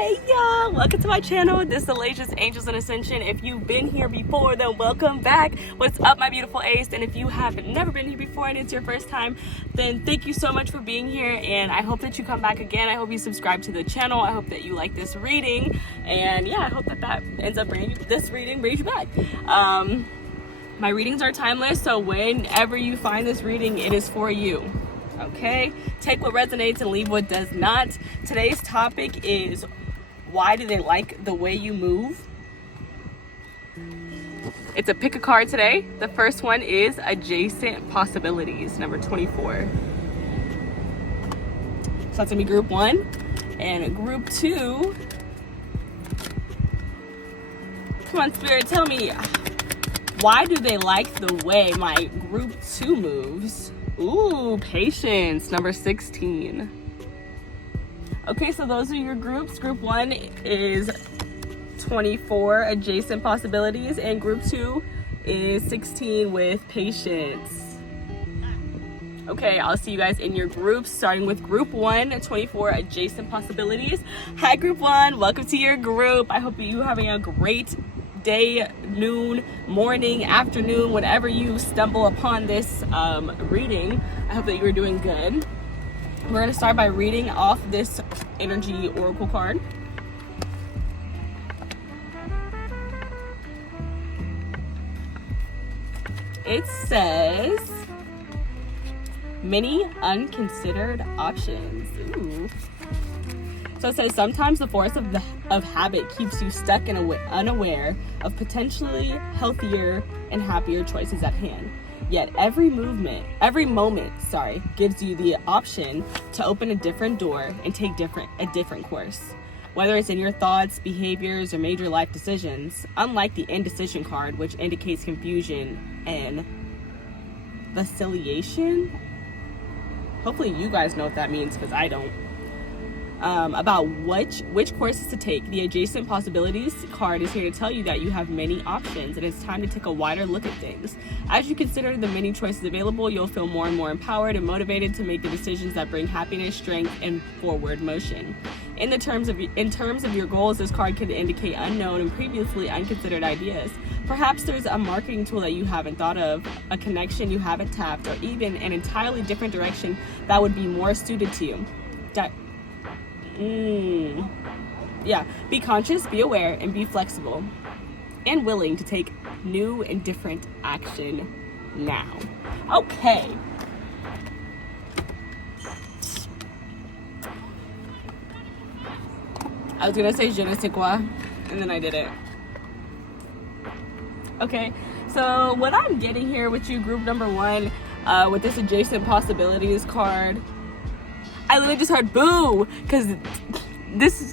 Hey y'all, welcome to my channel. This is Aleija's Angels in Ascension. If you've been here before, then welcome back. What's up, my beautiful Ace? And if you have never been here before and it's your first time, then thank you so much for being here, and I hope that you come back again. I hope you subscribe to the channel. I hope that you like this reading, and yeah, I hope that ends up this reading brings you back. My readings are timeless, so whenever you find this reading, it is for you. Okay, take what resonates and leave what does not. Today's topic is, why do they like the way you move? It's a pick a card today. The first one is adjacent possibilities, number 24. So that's gonna be group 1. And group 2, come on Spirit, tell me, why do they like the way my group 2 moves? Ooh, patience, number 16. Okay, so those are your groups. Group 1 is 24 adjacent possibilities, and group 2 is 16 with patience. Okay, I'll see you guys in your groups, starting with group 1, 24 adjacent possibilities. Hi, group 1, welcome to your group. I hope you're having a great day, noon, morning, afternoon, whenever you stumble upon this reading. I hope that you are doing good. We're going to start by reading off this energy oracle card. It says, many unconsidered options. Ooh. So it says, sometimes the force of habit keeps you stuck and unaware of potentially healthier and happier choices at hand. Yet every moment, gives you the option to open a different door and take a different course. Whether it's in your thoughts, behaviors, or major life decisions, unlike the indecision card, which indicates confusion and vacillation. Hopefully you guys know what that means, because I don't. About which courses to take. The adjacent possibilities card is here to tell you that you have many options, and it's time to take a wider look at things. As you consider the many choices available, you'll feel more and more empowered and motivated to make the decisions that bring happiness, strength, and forward motion. In terms of your goals, this card could indicate unknown and previously unconsidered ideas. Perhaps there's a marketing tool that you haven't thought of, a connection you haven't tapped, or even an entirely different direction that would be more suited to you. Yeah, be conscious, be aware, and be flexible and willing to take new and different action now. Okay. I was gonna say je ne sais quoi, and then I didn't. Okay, so what I'm getting here with you, group number 1, with this adjacent possibilities card, I literally just heard boo, because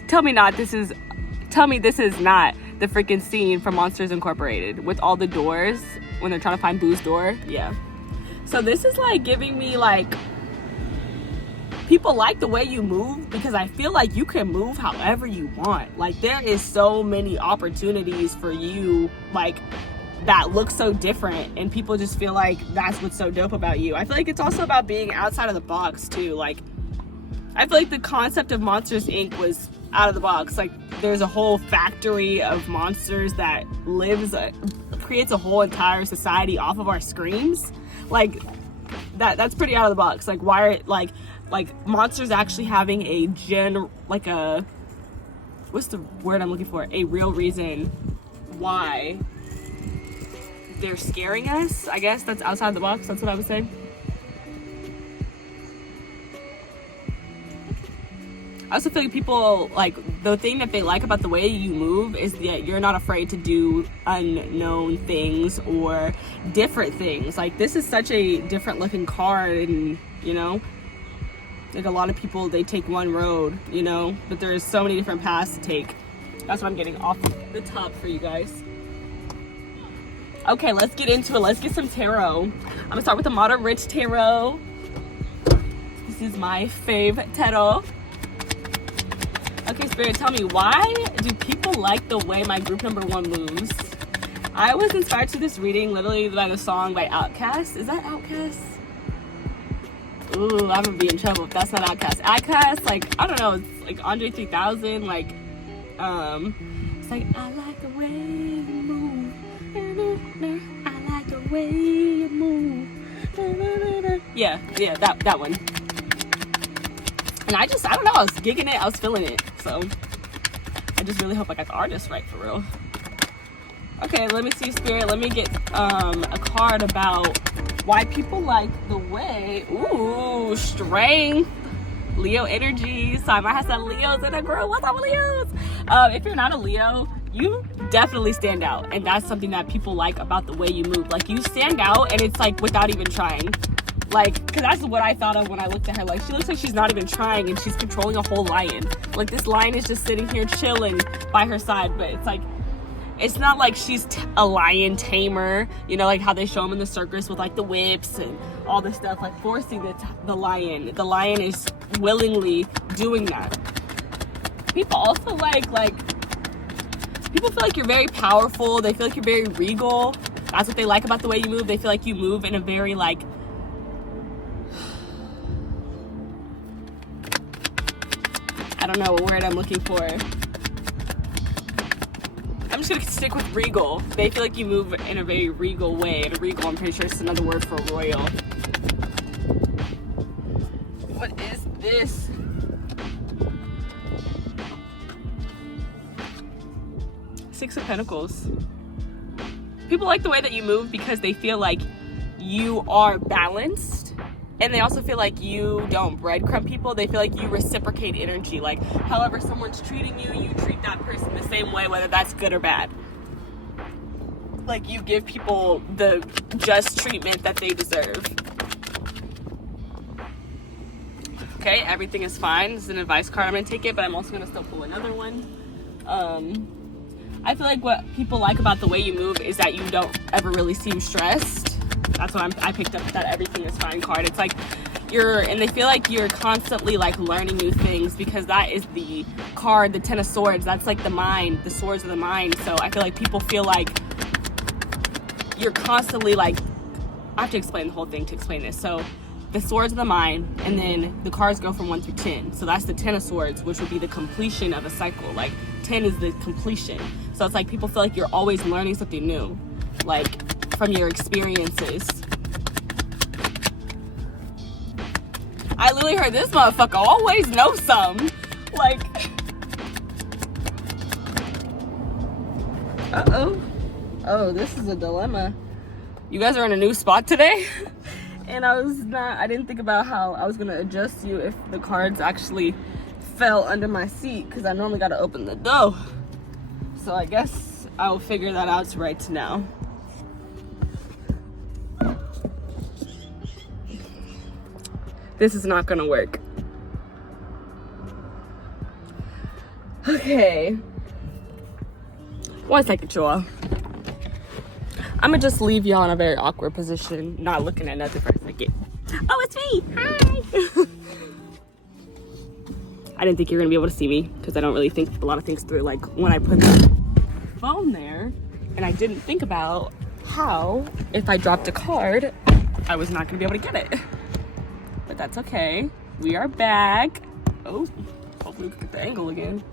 tell me this is not the freaking scene from Monsters Incorporated with all the doors when they're trying to find Boo's door. Yeah. So this is like giving me like, people like the way you move, because I feel like you can move however you want. Like, there is so many opportunities for you, like, that look so different, and people just feel like that's what's so dope about you. I feel like it's also about being outside of the box too. Like, I feel like the concept of Monsters Inc. was out of the box. Like, there's a whole factory of monsters that creates a whole entire society off of our screens. Like, that's pretty out of the box. Like, why are like monsters actually having what's the word I'm looking for? A real reason why they're scaring us. I guess that's outside the box. That's what I was saying. I also feel like people, like, the thing that they like about the way you move is that you're not afraid to do unknown things or different things. Like, this is such a different looking card, and, you know, like, a lot of people, they take one road, you know, but there's so many different paths to take. That's what I'm getting off the top for you guys. Okay, let's get into it. Let's get some tarot. I'm gonna start with the Modern Rich Tarot. This is my fave tarot. Okay, Spirit, tell me, why do people like the way my group number 1 moves? I was inspired to this reading literally by the song by Outkast. Is that Outkast? Ooh, I'm gonna be in trouble if that's not Outkast. Outkast, like, I don't know, it's like Andre 3000, like, It's like, I like the way you move. I like the way you move. Yeah, that one. And I don't know, I was gigging it, I was feeling it. So I just really hope I got the artist right for real. Okay, let me see, Spirit. Let me get a card about why people like the way. Ooh, strength. Leo energy. So I might have some Leos in the group. What's up, Leos? If you're not a Leo, you definitely stand out. And that's something that people like about the way you move. Like, you stand out, and it's like without even trying. Like, because that's what I thought of when I looked at her. Like, she looks like she's not even trying, and she's controlling a whole lion. Like, this lion is just sitting here chilling by her side, but it's like, it's not like she's a lion tamer, you know, like how they show them in the circus with like the whips and all this stuff, like forcing the lion. The lion is willingly doing that. People also people feel like you're very powerful. They feel like you're very regal. That's what they like about the way you move. They feel like you move in a very like, I don't know what word I'm looking for. I'm just gonna stick with regal. They feel like you move in a very regal way. And regal, I'm pretty sure it's another word for royal. What is this? Six of Pentacles. People like the way that you move because they feel like you are balanced. And they also feel like you don't breadcrumb people. They feel like you reciprocate energy. Like, however someone's treating you, you treat that person the same way, whether that's good or bad. Like, you give people the just treatment that they deserve. Okay, everything is fine. This is an advice card. I'm going to take it, but I'm also going to still pull another one. I feel like what people like about the way you move is that you don't ever really seem stressed. That's why I picked up that everything is fine card. It's like and they feel like you're constantly like learning new things, because that is the card, the Ten of Swords. That's like the mind, the swords of the mind. So I feel like people feel like you're constantly like, I have to explain the whole thing to explain this. So the swords of the mind, and then the cards go from 1 through 10. So that's the Ten of Swords, which would be the completion of a cycle. Like 10 is the completion. So it's like people feel like you're always learning something new, like from your experiences. I literally heard this motherfucker always know something. Like, oh, this is a dilemma. You guys are in a new spot today. And I didn't think about how I was gonna adjust you if the cards actually fell under my seat, because I normally gotta open the door. So I guess I will figure that out right now. This is not gonna work. Okay. One second, y'all. I'm gonna just leave y'all in a very awkward position, not looking at nothing for a second. Oh, it's me. Hi. I didn't think you were gonna be able to see me, because I don't really think a lot of things through. Like when I put the phone there, and I didn't think about how, if I dropped a card, I was not gonna be able to get it. But that's okay. We are back. Oh, hopefully we can get the angle again.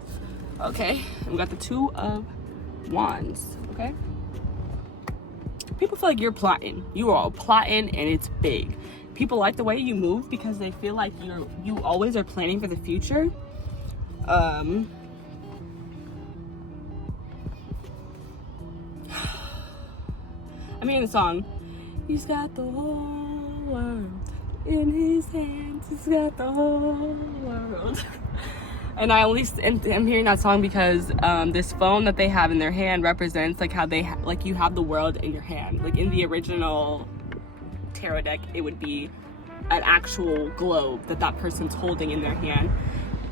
Okay, we got the Two of Wands. Okay. People feel like you're plotting. You are all plotting, and it's big. People like the way you move because they feel like you always are planning for the future. I'm hearing the song. He's got the whole world in his hands. He's got the whole world. And I'm hearing that song because this phone that they have in their hand represents like how they like you have the world in your hand. Like in the original tarot deck, it would be an actual globe that person's holding in their hand,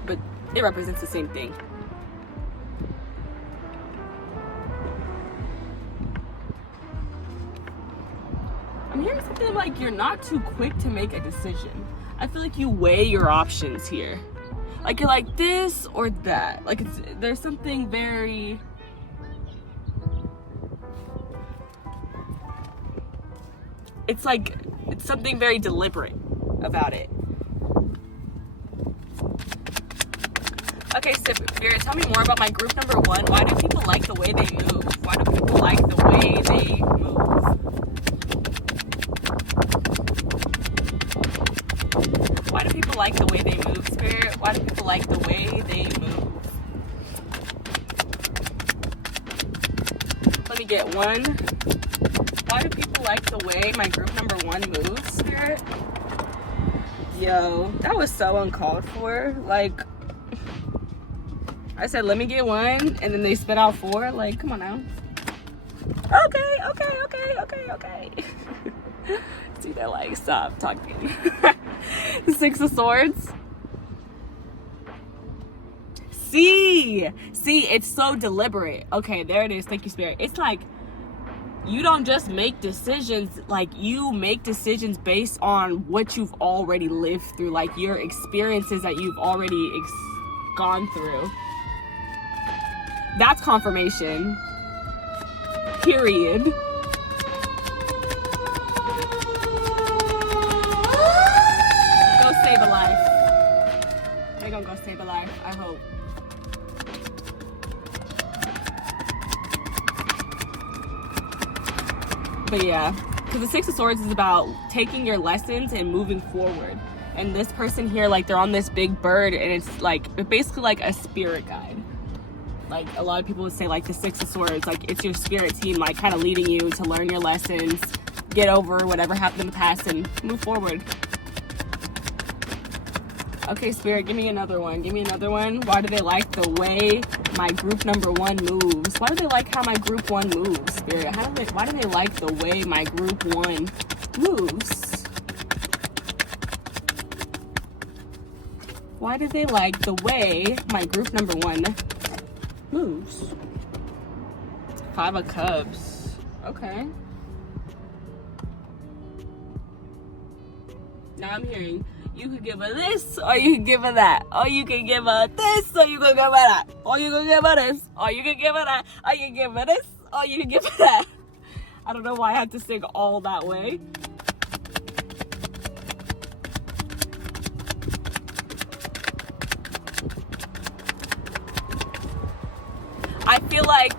but it represents the same thing. I'm hearing something like you're not too quick to make a decision. I feel like you weigh your options here. Like you're like this or that. Like there's something very it's something very deliberate about it. Okay, Spirit, tell me more about my group number one. Why do people like the way they move? Why do people like the way they move? Why do people like the way they move, Spirit? Why do people like the way they move? Let me get one. Why do people like the way my group number one moves, Spirit? Yo, that was so uncalled for. Like, I said, let me get one, and then they spit out four. Like, come on now. Okay. See, they're like, stop talking. The Six of Swords. See, it's so deliberate. Okay, there it is. Thank you, Spirit. It's like, you don't just make decisions, like, you make decisions based on what you've already lived through, like your experiences that you've already gone through. That's confirmation. Period. Go save a life. They're gonna go save a life, I hope. But yeah, because the Six of Swords is about taking your lessons and moving forward. And this person here, like, they're on this big bird, and it's like basically like a spirit guide. Like, a lot of people would say, like, the Six of Swords, like, it's your spirit team, like, kind of leading you to learn your lessons, get over whatever happened in the past, and move forward. Okay, Spirit, give me another one. Give me another one. Why do they like the way my group number one moves? Why do they like how my group one moves, Spirit? Why do they like the way my group one moves? Why do they like the way my group number one moves? Five of Cups. Okay. Now I'm hearing, you could give her this, or you could give her that, or you can give her this, or you can give her that, or you can give her this, or you can give her that, or you can give her this, or you can give her that. I don't know why I had to sing all that way. I feel like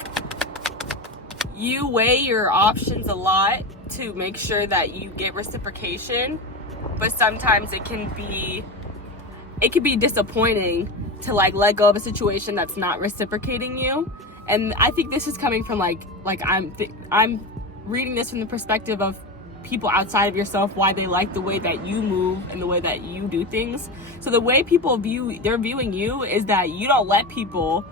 you weigh your options a lot to make sure that you get reciprocation, but sometimes it can be disappointing to, like, let go of a situation that's not reciprocating you. And I think this is coming from like I'm reading this from the perspective of people outside of yourself, why they like the way that you move and the way that you do things. So the way people they're viewing you is that you don't let people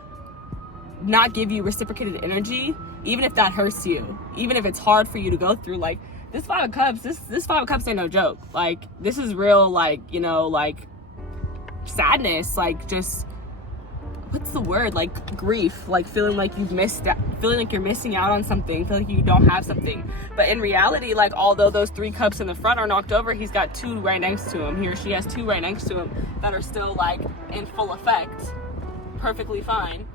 not give you reciprocated energy, even if that hurts you, even if it's hard for you to go through. Like, this Five of Cups, this Five of Cups ain't no joke. Like, this is real, like, you know, like, sadness, like, just, what's the word, like, grief, like, feeling like you've missed out, feeling like you're missing out on something, feeling like you don't have something. But in reality, like, although those three cups in the front are knocked over, he's got two right next to him. He or she has two right next to him that are still, like, in full effect, perfectly fine.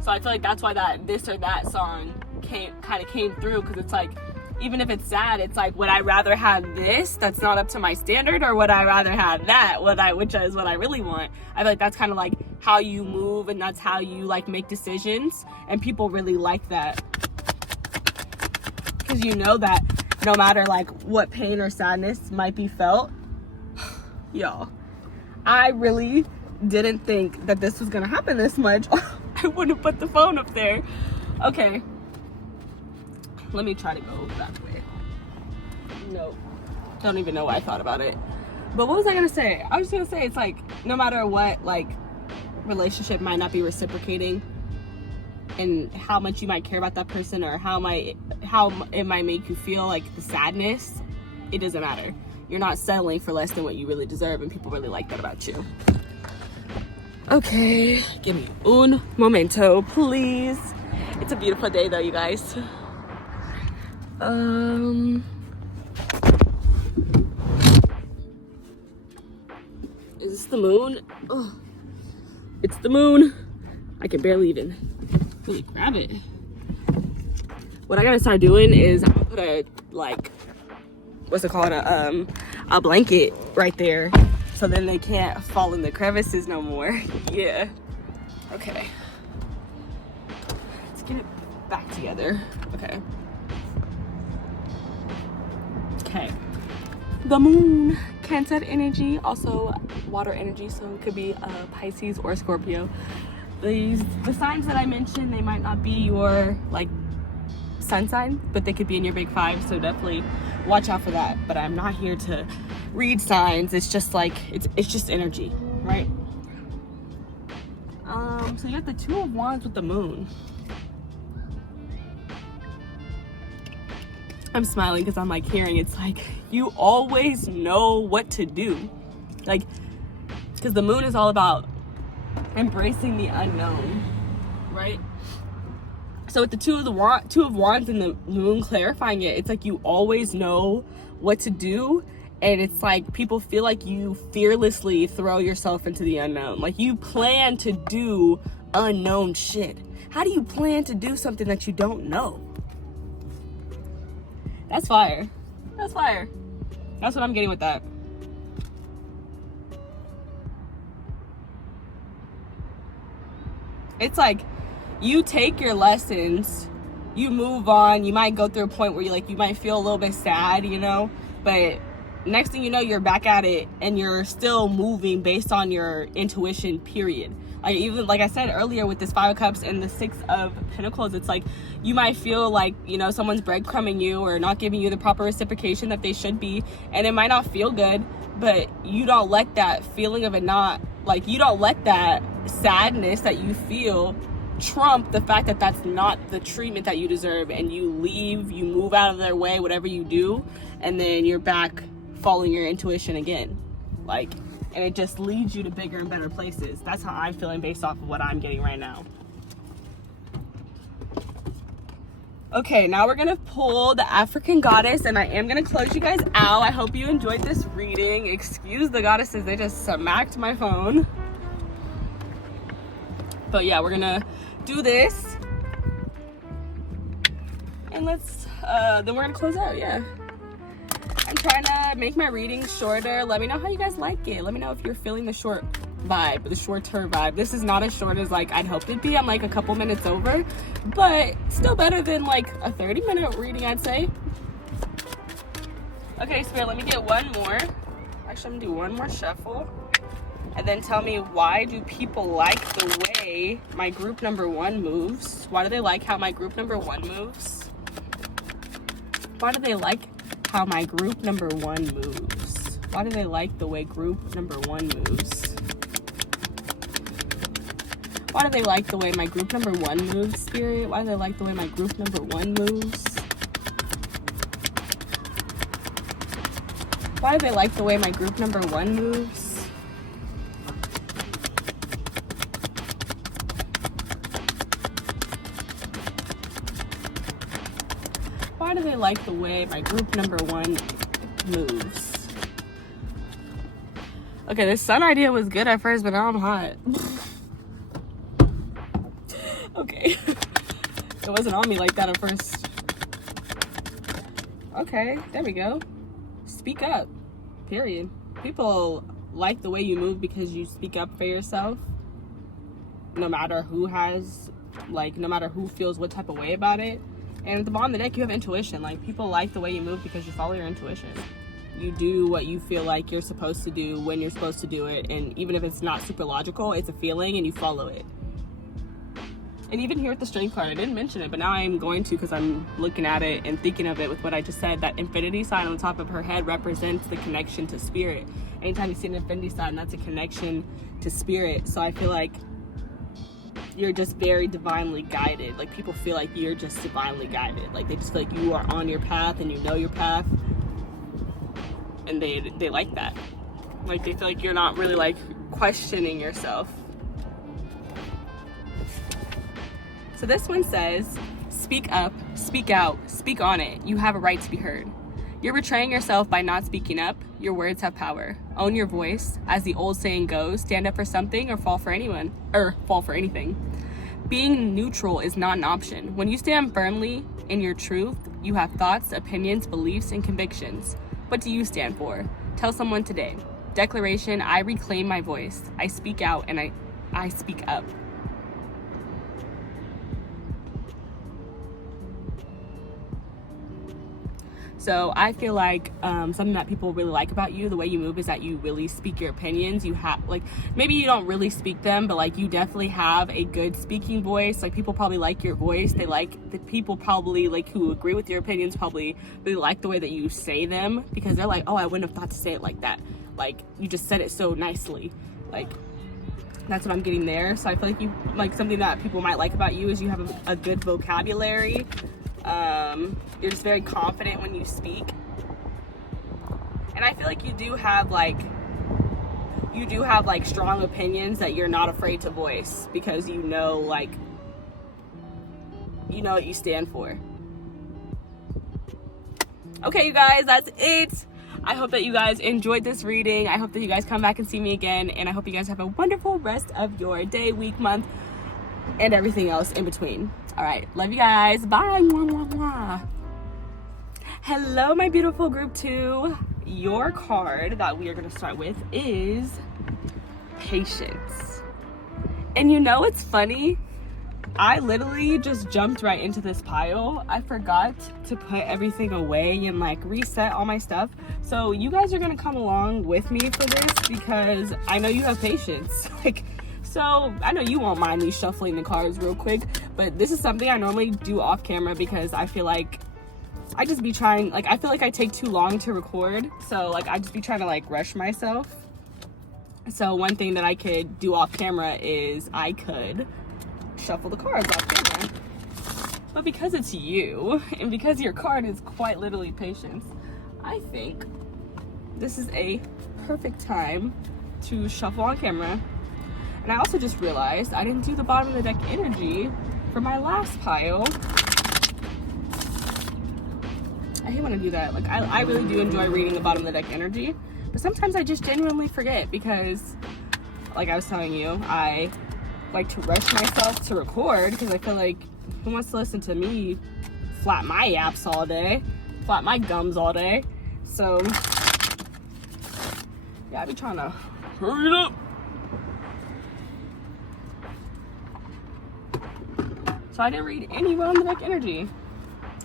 So I feel like that's why that this or that song kind of came through, because it's like, even if it's sad, it's like, would I rather have this that's not up to my standard, or would I rather have that, which is what I really want? I feel like that's kind of like how you move, and that's how you, like, make decisions, and people really like that, because you know that no matter, like, what pain or sadness might be felt, y'all, I really didn't think that this was gonna happen this much. I wouldn't put the phone up there. Okay, let me try to go that way. No, don't even know why I thought about it. But what was I gonna say? I was just gonna say, it's like, no matter what, like, relationship might not be reciprocating, and how much you might care about that person, or how it might make you feel, like, the sadness, it doesn't matter. You're not settling for less than what you really deserve, and people really like that about you. Okay, give me un momento, please. It's a beautiful day though, you guys. Is this the moon? Oh, it's the moon. I can barely even really grab it. What I gotta start doing is I'm gonna put a, like, what's it called, a blanket right there, so then they can't fall in the crevices no more. Yeah, Okay. Let's get it back together. Okay. Okay. The moon, Cancer energy, also water energy, so it could be Pisces or Scorpio. The signs that I mentioned, they might not be your like sun sign, but they could be in your big five, so definitely watch out for that. But I'm not here to read signs. It's just like it's just energy, right? So you got the Two of Wands with the moon. I'm smiling because I'm like hearing it's like you always know what to do, like, because the moon is all about embracing the unknown, right? So with the Two of Wands and the moon clarifying it, it's like you always know what to do, and it's like people feel like you fearlessly throw yourself into the unknown. Like you plan to do unknown shit. How do you plan to do something that you don't know? That's fire. That's fire. That's what I'm getting with that. It's like you take your lessons, you move on. You might go through a point where you might feel a little bit sad, you know, but next thing you know, you're back at it and you're still moving based on your intuition, period. Like even like I said earlier with this Five of Cups and the Six of Pentacles, it's like you might feel like, you know, someone's breadcrumbing you or not giving you the proper reciprocation that they should be, and it might not feel good, but you don't let that feeling of it not, like, you don't let that sadness that you feel trump the fact that that's not the treatment that you deserve, and you leave, you move out of their way, whatever you do, and then you're back following your intuition again, like, and it just leads you to bigger and better places. That's how I'm feeling based off of what I'm getting right now. Okay, now we're gonna pull the African goddess, and I am gonna close you guys out. I hope you enjoyed this reading. Excuse the goddesses, they just smacked my phone. But yeah, we're gonna do this, and let's then we're gonna close out. Yeah, I'm trying to make my readings shorter. Let me know how you guys like it. Let me know if you're feeling the short vibe, the shorter vibe. This is not as short as like I'd hoped it'd be. I'm like a couple minutes over, but still better than like a 30-minute reading, I'd say. Okay, Spirit, let me get one more. Actually, I'm gonna do one more shuffle, and then tell me, why do people like the way my group number one moves? Why do they like how my group number one moves? Why do they like how my group number one moves? Why do they like the way group number one moves? Why do they like the way my group number one moves, Spirit? Why do they like the way my group number one moves? Why do they like the way my group number one moves? Why do they like the way my group number one moves? Okay, this sun idea was good at first, but now I'm hot. Okay. It wasn't on me like that at first. Okay, there we go. Speak up, period. People like the way you move because you speak up for yourself. No matter who has, like, no matter who feels what type of way about it. And at the bottom of the deck, you have intuition. Like, people like the way you move because you follow your intuition. You do what you feel like you're supposed to do when you're supposed to do it. And even if it's not super logical, it's a feeling and you follow it. And even here with the Strength card, I didn't mention it, but now I'm going to, because I'm looking at it and thinking of it with what I just said. That infinity sign on the top of her head represents the connection to spirit. Anytime you see an infinity sign, that's a connection to spirit. So I feel like you're just very divinely guided. Like, people feel like you're just divinely guided. Like, they just feel like you are on your path and you know your path. And they like that. Like, they feel like you're not really, like, questioning yourself. So this one says, speak up, speak out, speak on it. You have a right to be heard. You're betraying yourself by not speaking up. Your words have power. Own your voice. As the old saying goes, stand up for something or fall for anything. Being neutral is not an option. When you stand firmly in your truth, you have thoughts, opinions, beliefs, and convictions. What do you stand for? Tell someone today. Declaration, I reclaim my voice. I speak out and I speak up. So I feel like something that people really like about you, the way you move, is that you really speak your opinions. You have, like, maybe you don't really speak them, but like you definitely have a good speaking voice. Like, people probably like your voice. They like the people probably like who agree with your opinions probably really like the way that you say them, because they're like, oh, I wouldn't have thought to say it like that. Like, you just said it so nicely. Like, that's what I'm getting there. So I feel like you, like, something that people might like about you is you have a good vocabulary. You're just very confident when you speak. And I feel like you do have like strong opinions that you're not afraid to voice, because you know what you stand for. Okay, you guys, that's it. I hope that you guys enjoyed this reading. I hope that you guys come back and see me again, and I hope you guys have a wonderful rest of your day, week, month, and everything else in between. All right, love you guys. Bye. Mwah, mwah, mwah. Hello, my beautiful group 2. Your card that we are going to start with is Patience. And you know, it's funny, I literally just jumped right into this pile. I forgot to put everything away and like reset all my stuff. So you guys are going to come along with me for this, because I know you have patience. So I know you won't mind me shuffling the cards real quick, but this is something I normally do off camera, because I feel like I just be trying, like, I feel like I take too long to record. So like I just be trying to like rush myself. So one thing that I could do off camera is I could shuffle the cards off camera. But because it's you, and because your card is quite literally patience, I think this is a perfect time to shuffle on camera. And I also just realized I didn't do the bottom of the deck energy for my last pile. I hate when I do that. Like, I really do enjoy reading the bottom of the deck energy, but sometimes I just genuinely forget, because, like I was telling you, I like to rush myself to record, because I feel like who wants to listen to me flap my yaps all day, flap my gums all day? So, yeah, I be trying to hurry it up. So I didn't read any bottom of the deck energy.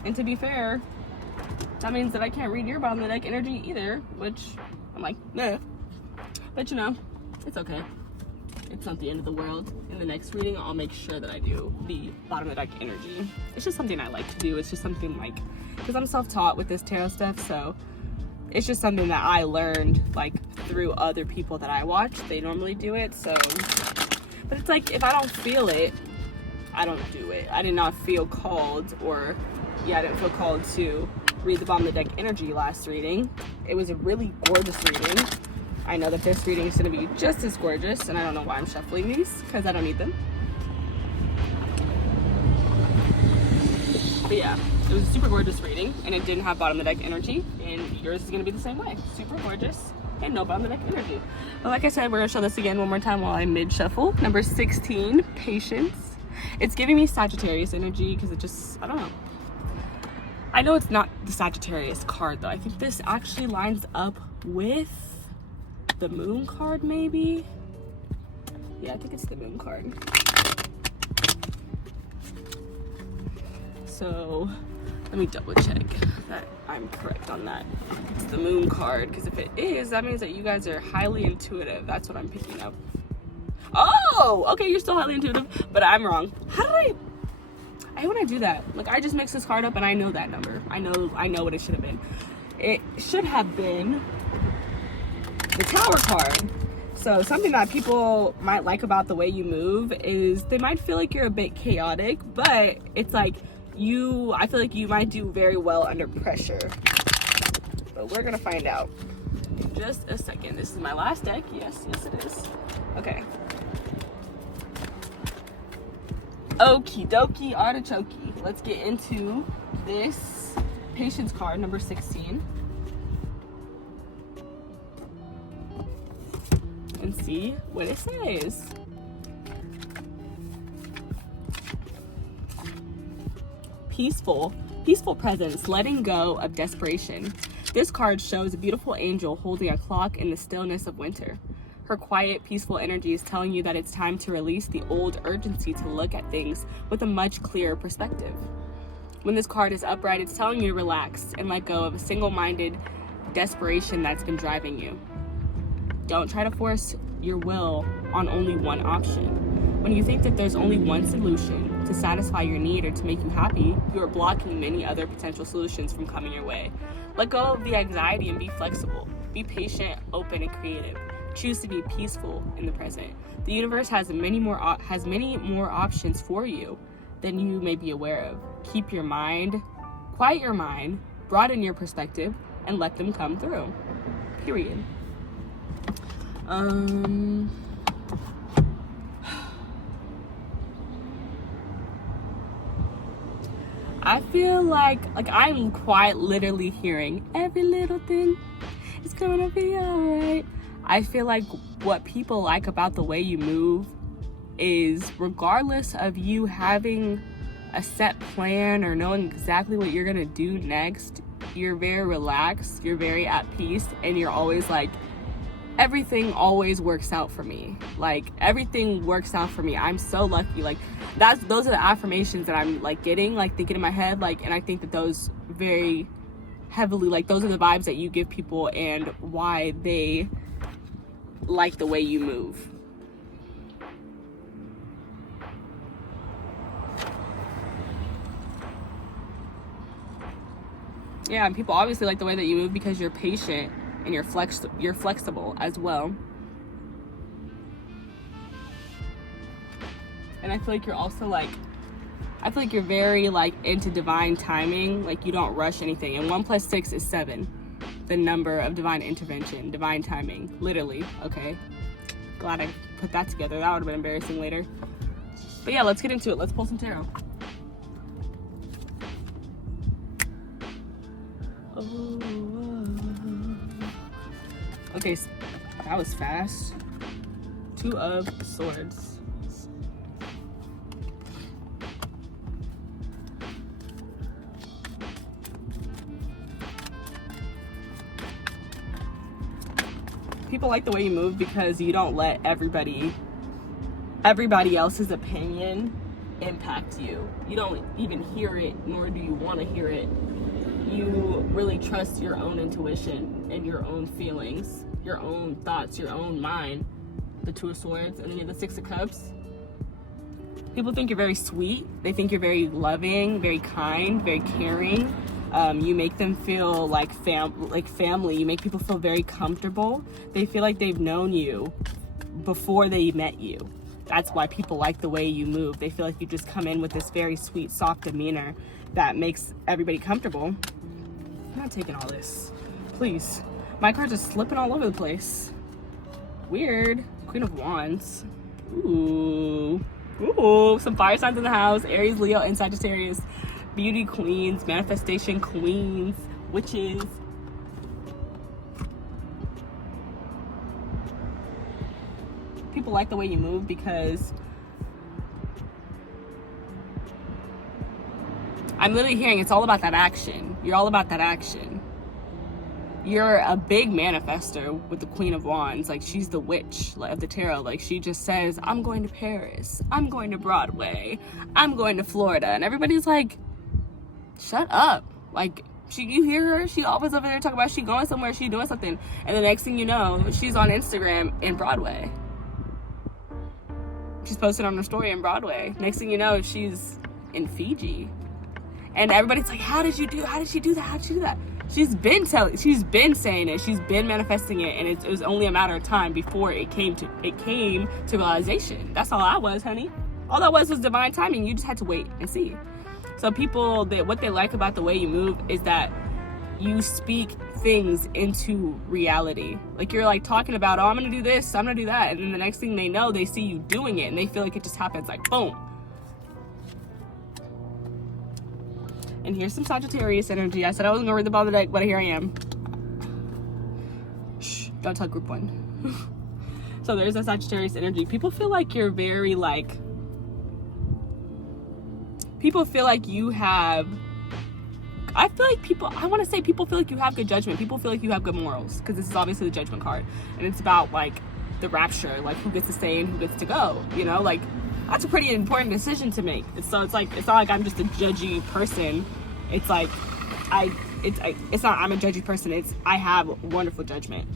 And to be fair, that means that I can't read your bottom of the deck energy either, which I'm like, nah. But you know, it's okay. It's not the end of the world. In the next reading, I'll make sure that I do the bottom of the deck energy. It's just something I like to do. It's just something like, because I'm self-taught with this tarot stuff, so it's just something that I learned like through other people that I watch. They normally do it, so. But it's like, if I don't feel it, I don't do it. I did not feel called, or I didn't feel called to read the bottom of the deck energy last reading. It was a really gorgeous reading. I know that this reading is going to be just as gorgeous, and I don't know why I'm shuffling these, because I don't need them. But yeah, it was a super gorgeous reading, and it didn't have bottom of the deck energy, and yours is going to be the same way. Super gorgeous, and no bottom of the deck energy. But like I said, we're going to show this again one more time while I mid-shuffle. Number 16, Patience. It's giving me Sagittarius energy, because it just, I don't know. I know it's not the Sagittarius card, though. I think this actually lines up with the Moon card, maybe? Yeah, I think it's the Moon card. So, let me double check that I'm correct on that. It's the Moon card, because if it is, that means that you guys are highly intuitive. That's what I'm picking up. Oh, okay, you're still highly intuitive, but I'm wrong. How did I hate when I do that. Like, I just mix this card up and I know that number. I know what it should have been. It should have been the Tower card. So something that people might like about the way you move is they might feel like you're a bit chaotic, but it's like I feel like you might do very well under pressure. But we're gonna find out in just a second. This is my last deck. Yes, it is. Okay. Okie dokie artichoke. Let's get into this Patience card, number 16. And see what it says. Peaceful presence, letting go of desperation. This card shows a beautiful angel holding a clock in the stillness of winter. Her quiet, peaceful energy is telling you that it's time to release the old urgency to look at things with a much clearer perspective. When this card is upright, it's telling you to relax and let go of a single-minded desperation that's been driving you. Don't try to force your will on only one option. When you think that there's only one solution to satisfy your need or to make you happy, you are blocking many other potential solutions from coming your way. Let go of the anxiety and be flexible. Be patient, open, and creative. Choose to be peaceful in the present. The universe has many more options for you than you may be aware of. Quiet your mind, broaden your perspective, and let them come through. Period. I feel like I'm quite literally hearing every little thing is gonna be alright. I feel like what people like about the way you move is, regardless of you having a set plan or knowing exactly what you're gonna do next, you're very relaxed, you're very at peace, and you're always like, everything always works out for me. Like, everything works out for me. I'm so lucky. Like, those are the affirmations that I'm like getting, like thinking in my head, like, and I think that those very heavily, like, those are the vibes that you give people and why they like the way you move. Yeah, and people obviously like the way that you move because you're patient and you're flexible as well. And I feel like you're also like, I feel like you're very like into divine timing. Like, you don't rush anything. And 1 + 6 is 7, the number of divine intervention, divine timing, literally. Okay, glad I put that together. That would have been embarrassing later. But yeah, let's get into it. Let's pull some tarot. Okay, that was fast. 2 of Swords. People like the way you move because you don't let everybody else's opinion impact you. You don't even hear it, nor do you want to hear it. You really trust your own intuition and your own feelings, your own thoughts, your own mind. The 2 of Swords, and then you have the 6 of Cups. People think you're very sweet. They think you're very loving, very kind, very caring. You make them feel like family. You make people feel very comfortable. They feel like they've known you before they met you. That's why people like the way you move. They feel like you just come in with this very sweet, soft demeanor that makes everybody comfortable. I'm not taking all this. Please. My cards are slipping all over the place. Weird. Queen of Wands. Ooh. Some fire signs in the house. Aries, Leo, and Sagittarius. Beauty queens, manifestation queens, witches. People like the way you move because I'm literally hearing it's all about that action. You're all about that action. You're a big manifester with the Queen of Wands. Like, she's the witch of the tarot. Like, she just says, I'm going to Paris, I'm going to Broadway, I'm going to Florida, and everybody's like, shut up. Like, you hear her, she always over there talking about she going somewhere, she doing something, and the next thing you know, she's on Instagram in Broadway. She's posted on her story in Broadway. Next thing you know, she's in Fiji. And everybody's like, how did she do that? How did she do that? She's been saying it, she's been manifesting it, and it was only a matter of time before it came to realization. That's all that was, honey. All that was divine timing. You just had to wait and see. So people, what they like about the way you move is that you speak things into reality. Like, you're like talking about, oh, I'm gonna do this, I'm gonna do that, and then the next thing they know, they see you doing it, and they feel like it just happens, like, boom. And here's some Sagittarius energy. I said I wasn't gonna read the bottom of the deck, but here I am. Shh, don't tell group 1. So there's a Sagittarius energy. People feel like you're very like, people feel like you have, I feel like people feel like you have good judgment. People feel like you have good morals, because this is obviously the Judgment card, and it's about like the rapture, like who gets to stay and who gets to go, you know, like That's a pretty important decision to make. It's not like I'm just a judgy person. It's like it's not I'm a judgy person. It's I have wonderful judgment.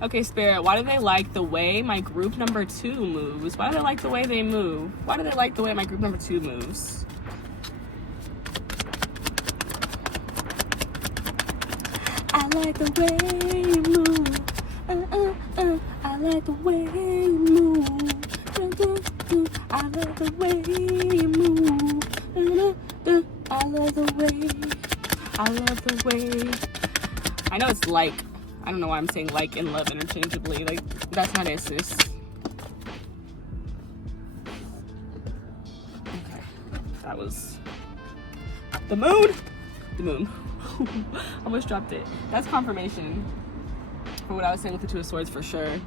Okay, Spirit, why do they like the way my group number 2 moves? Why do they like the way they move? Why do they like the way my group number 2 moves? I like the way you move. I like the way you move. I like the way you move. I love the way. I know it's like, I don't know why I'm saying like and love interchangeably. Like, that's not it, sis. Okay. That was the moon. The moon. Almost dropped it. That's confirmation for what I was saying with the 2 of Swords for sure.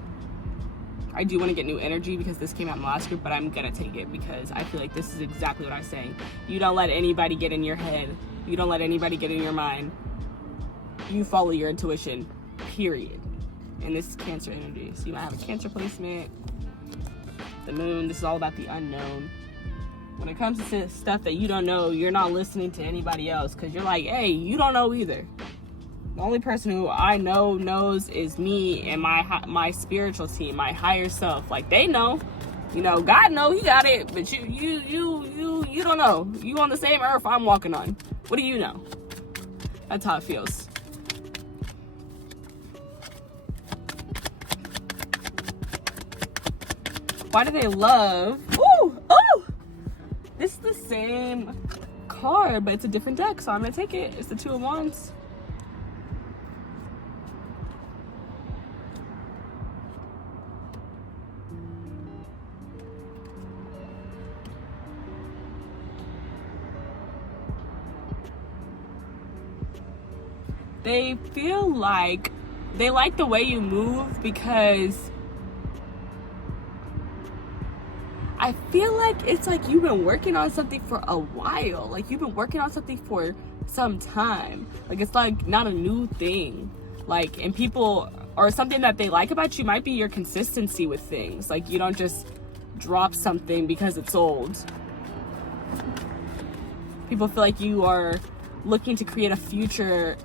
I do want to get new energy because this came out in the last group, but I'm gonna take it because I feel like this is exactly what I was saying. You don't let anybody get in your head. You don't let anybody get in your mind. You follow your intuition, period. And this is Cancer energy. So you might have a Cancer placement. The moon, this is all about the unknown. When it comes to stuff that you don't know, you're not listening to anybody else because you're like, hey, you don't know either. The only person who I know knows is me and my spiritual team, my higher self. Like, they know, you know, God know He got it, but you don't know. You on the same earth I'm walking on. What do you know? That's how it feels. Why do they love? Ooh, oh! This is the same card, but it's a different deck, so I'm gonna take it. It's the 2 of Wands. They feel like they like the way you move because I feel like it's like you've been working on something for a while. Like, you've been working on something for some time. Like, it's like not a new thing. Like, and people, or something that they like about you might be your consistency with things. Like, you don't just drop something because it's old. People feel like you are looking to create a future,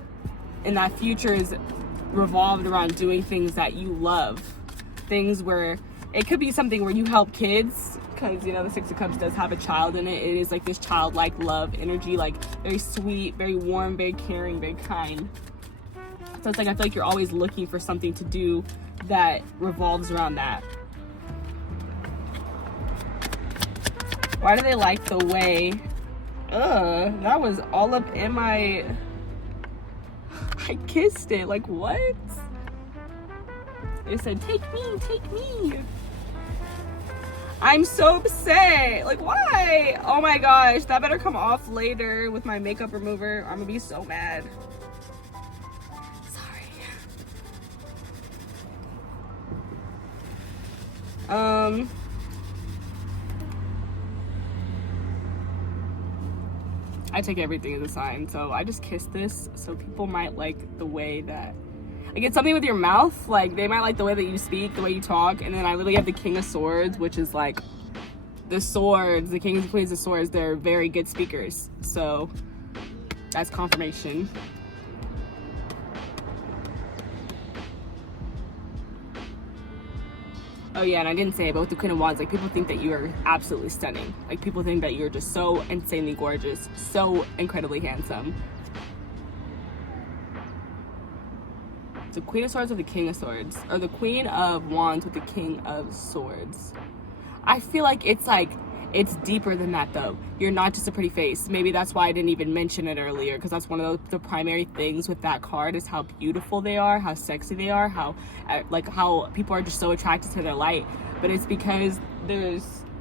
and that future is revolved around doing things that you love. Things where it could be something where you help kids, because, you know, the 6 of Cups does have a child in it. It is like this childlike love energy, like very sweet, very warm, very caring, very kind. So it's like I feel like you're always looking for something to do that revolves around that. Why do they like the way? That was all up in my... I kissed it. Like, what? It said, take me. I'm so upset. Like, why? Oh my gosh, that better come off later with my makeup remover. I'm gonna be so mad. Sorry. I take everything as a sign, so I just kissed this, so people might like the way that, like, it's something with your mouth, like, they might like the way that you speak, the way you talk. And then I literally have the King of Swords, which is like the swords, the Kings and Queens of Swords, they're very good speakers, so that's confirmation. Oh yeah, and I didn't say it, but with the Queen of Wands, like, people think that you are absolutely stunning. Like, people think that you're just so insanely gorgeous, so incredibly handsome. The Queen of Swords with the King of Swords, or the Queen of Wands with the King of Swords. I feel like it's deeper than that, though. You're not just a pretty face. Maybe that's why I didn't even mention it earlier, because that's one of the primary things with that card is how beautiful they are, how sexy they are, how people are just so attracted to their light. But it's because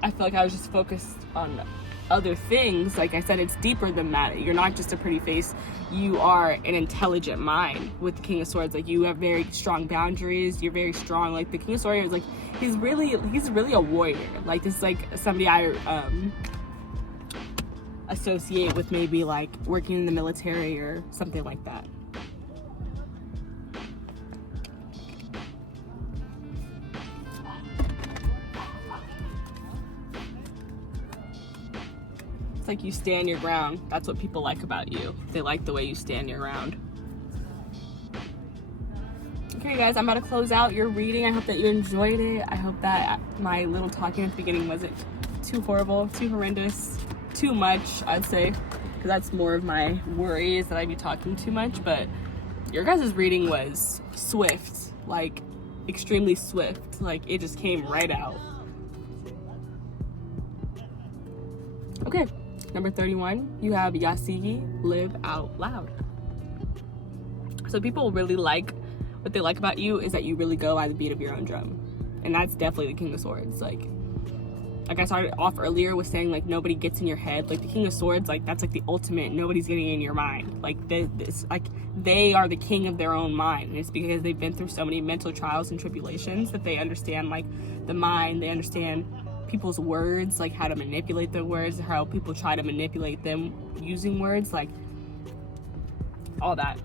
I feel like I was just focused on other things. Like I said, it's deeper than that. You're not just a pretty face. You are an intelligent mind with the King of Swords. Like, you have very strong boundaries. You're very strong. Like, the King of Swords is like, he's really a warrior. Like, this is like somebody I associate with, maybe like working in the military or something like that. It's like you stand your ground. That's what people like about you. They like the way you stand your ground. Okay, guys, I'm about to close out your reading. I hope that you enjoyed it. I hope that my little talking at the beginning wasn't too horrible, too horrendous, too much, I'd say. Because that's more of my worry, is that I be talking too much. But your guys' reading was swift, like extremely swift. Like it just came right out. Okay, number 31, you have Yasigi, live out loud. So people really like, what they like about you is that you really go by the beat of your own drum. And that's definitely the King of Swords. Like I started off earlier with saying, like, nobody gets in your head. Like the King of Swords, like that's like the ultimate, nobody's getting in your mind. Like this, like they are the king of their own mind. And it's because they've been through so many mental trials and tribulations that they understand like the mind, they understand people's words, like how to manipulate their words, how people try to manipulate them using words, like all that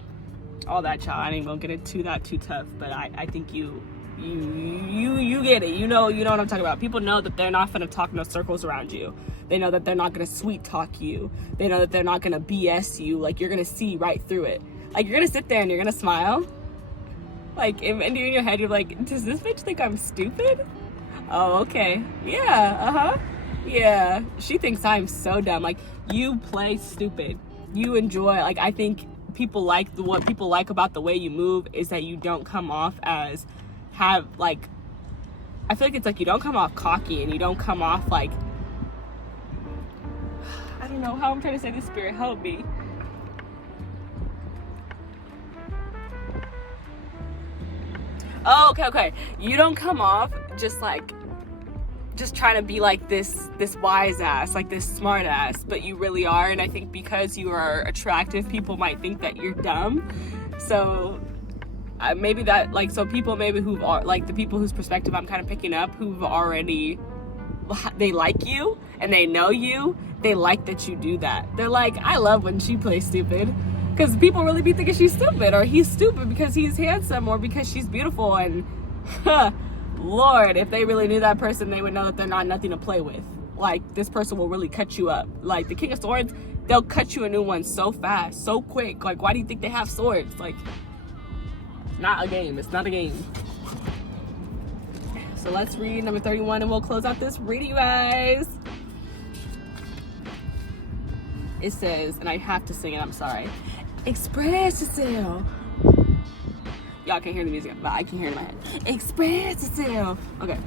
child. I ain't gonna get into that too tough, but I think you get it. You know what I'm talking about. People know that they're not gonna talk no circles around you. They know that they're not gonna sweet talk you. They know that they're not gonna BS you. Like you're gonna see right through it. Like you're gonna sit there and you're gonna smile. Like and in your head you're like, does this bitch think I'm stupid? Oh, okay. Yeah, yeah. She thinks I'm so dumb. Like you play stupid. You enjoy, like I think people like what people like about the way you move is that you don't come off as I feel like it's like you don't come off cocky and you don't come off like, I don't know how I'm trying to say this, Spirit, help me. Oh, okay. You don't come off just trying to be like this wise ass, like this smart ass, but you really are. And I think because you are attractive, people might think that you're dumb. So maybe that, like, so people maybe who are like the people whose perspective I'm kind of picking up, who've already, they like you and they know you, they like that you do that. They're like, I love when she plays stupid, because people really be thinking she's stupid, or he's stupid because he's handsome, or because she's beautiful. And Lord, if they really knew that person, they would know that they're not nothing to play with. Like, this person will really cut you up. Like the King of Swords, they'll cut you a new one so fast, so quick. Like, why do you think they have swords? Like, not a game. It's not a game. So let's read number 31 and we'll close out this reading, you guys. It says, and I have to sing it, I'm sorry. Express yourself. Y'all can't hear the music, but I can hear it in my head. Express yourself. Okay.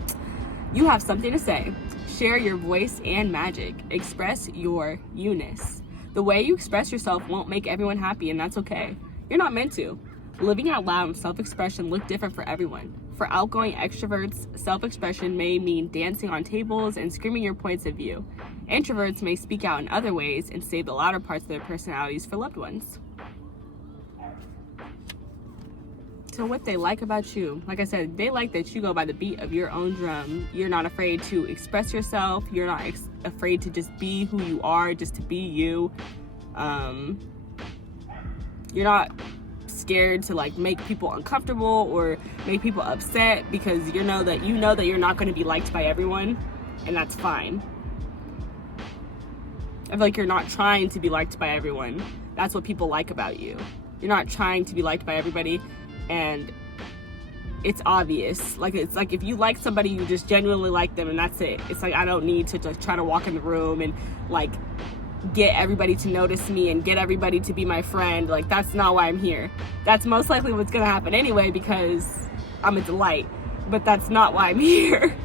You have something to say. Share your voice and magic. Express your you-ness. The way you express yourself won't make everyone happy, and that's okay. You're not meant to. Living out loud and self-expression look different for everyone. For outgoing extroverts, self-expression may mean dancing on tables and screaming your points of view. Introverts may speak out in other ways and save the louder parts of their personalities for loved ones. So what they like about you, like I said, they like that you go by the beat of your own drum. You're not afraid to express yourself. You're not afraid to just be who you are, just to be you. You're not scared to like make people uncomfortable or make people upset, because you know that you're not going to be liked by everyone, and that's fine. I feel like you're not trying to be liked by everyone. That's what people like about you. You're not trying to be liked by everybody, and it's obvious. Like, it's like if you like somebody, you just genuinely like them, and that's it. It's like, I don't need to just try to walk in the room and like get everybody to notice me and get everybody to be my friend. Like, that's not why I'm here. That's most likely what's gonna happen anyway, because I'm a delight, but that's not why I'm here.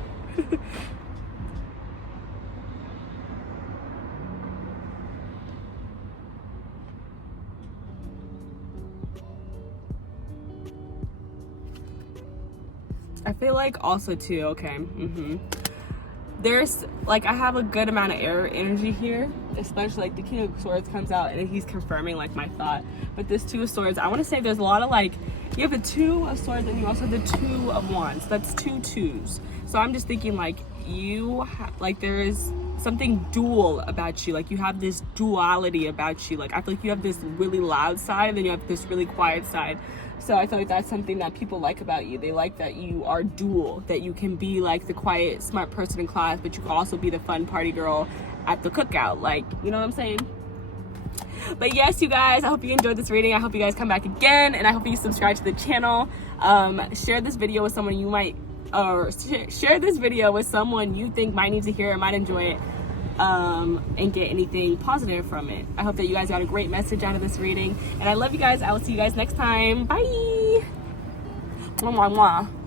I feel like also too, okay, there's like, I have a good amount of air energy here, especially like the King of Swords comes out and he's confirming like my thought. But this Two of Swords, I want to say there's a lot of like, you have the Two of Swords and you also have the Two of Wands. That's two twos. So I'm just thinking like like there is something dual about you. Like you have this duality about you. Like I feel like you have this really loud side and then you have this really quiet side. So I feel like that's something that people like about you. They like that you are dual, that you can be like the quiet, smart person in class, but you can also be the fun party girl at the cookout. Like, you know what I'm saying? But yes, you guys, I hope you enjoyed this reading. I hope you guys come back again, and I hope you subscribe to the channel. Share this video with someone you might, or share this video with someone you think might need to hear it, might enjoy it, and get anything positive from it. I hope that you guys got a great message out of this reading, and I love you guys. I will see you guys next time. Bye. Mwah, mwah, mwah.